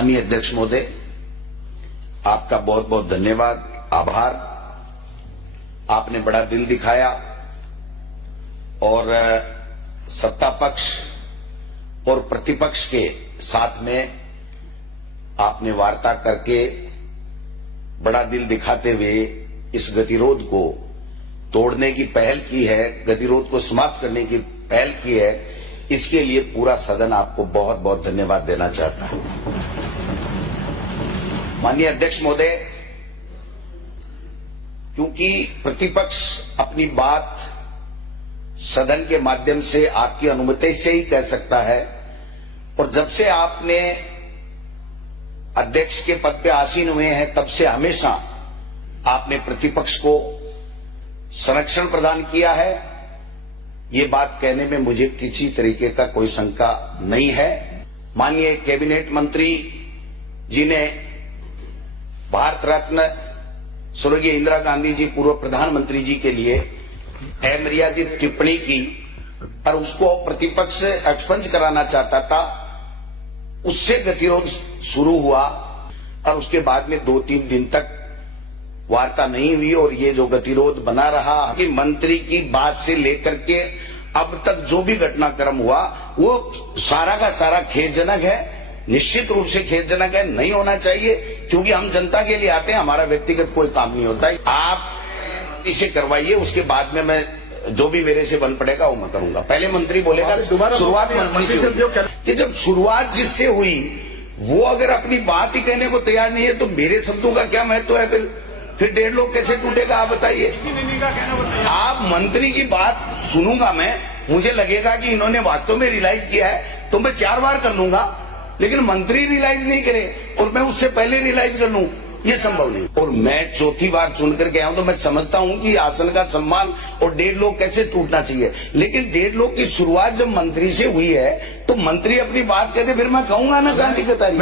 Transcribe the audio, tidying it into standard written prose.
माननीय अध्यक्ष महोदय, आपका बहुत बहुत धन्यवाद, आभार। आपने बड़ा दिल दिखाया और सत्ता पक्ष और प्रतिपक्ष के साथ में आपने वार्ता करके बड़ा दिल दिखाते हुए इस गतिरोध को तोड़ने की पहल की है, गतिरोध को समाप्त करने की पहल की है। इसके लिए पूरा सदन आपको बहुत बहुत धन्यवाद देना चाहता है। माननीय अध्यक्ष महोदय, क्योंकि प्रतिपक्ष अपनी बात सदन के माध्यम से आपकी अनुमति से ही कह सकता है, और जब से आपने अध्यक्ष के पद पे आसीन हुए हैं तब से हमेशा आपने प्रतिपक्ष को संरक्षण प्रदान किया है। ये बात कहने में मुझे किसी तरीके का कोई शंका नहीं है। माननीय कैबिनेट मंत्री जी ने भारत रत्न स्वर्गीय इंदिरा गांधी जी पूर्व प्रधानमंत्री जी के लिए अमर्यादित टिप्पणी की और उसको प्रतिपक्ष एक्सपंज कराना चाहता था। उससे गतिरोध शुरू हुआ और उसके बाद में 2-3 दिन तक वार्ता नहीं हुई और ये जो गतिरोध बना रहा कि मंत्री की बात से लेकर के अब तक जो भी घटनाक्रम हुआ वो सारा का सारा खेदजनक है, निश्चित रूप से खेदजनक है, नहीं होना चाहिए। क्योंकि हम जनता के लिए आते हैं, हमारा व्यक्तिगत कोई काम नहीं होता है। आप इसे करवाइए, उसके बाद में मैं जो भी मेरे से बन पड़ेगा वो मैं करूंगा। पहले मंत्री बोलेगा, शुरुआत मंत्री से हुई कि जब शुरुआत जिससे हुई वो अगर अपनी बात ही कहने को तैयार नहीं है तो मेरे शब्दों का क्या महत्व है? फिर 1.5 लोग कैसे टूटेगा आप बताइए। आप मंत्री की बात सुनूंगा मैं, मुझे लगेगा कि इन्होंने वास्तव में रियलाइज किया है तो मैं 4 बार कर लूंगा, लेकिन मंत्री रियलाइज नहीं करे और मैं उससे पहले रियलाइज कर लूं, ये संभव नहीं। और मैं चौथी बार चुनकर गया हूं तो मैं समझता हूं कि आसन का सम्मान और 1.5 लोग कैसे टूटना चाहिए। लेकिन 1.5 लोग की शुरुआत जब मंत्री से हुई है तो मंत्री अपनी बात कहते फिर मैं कहूंगा ना, क्रांतिकारी।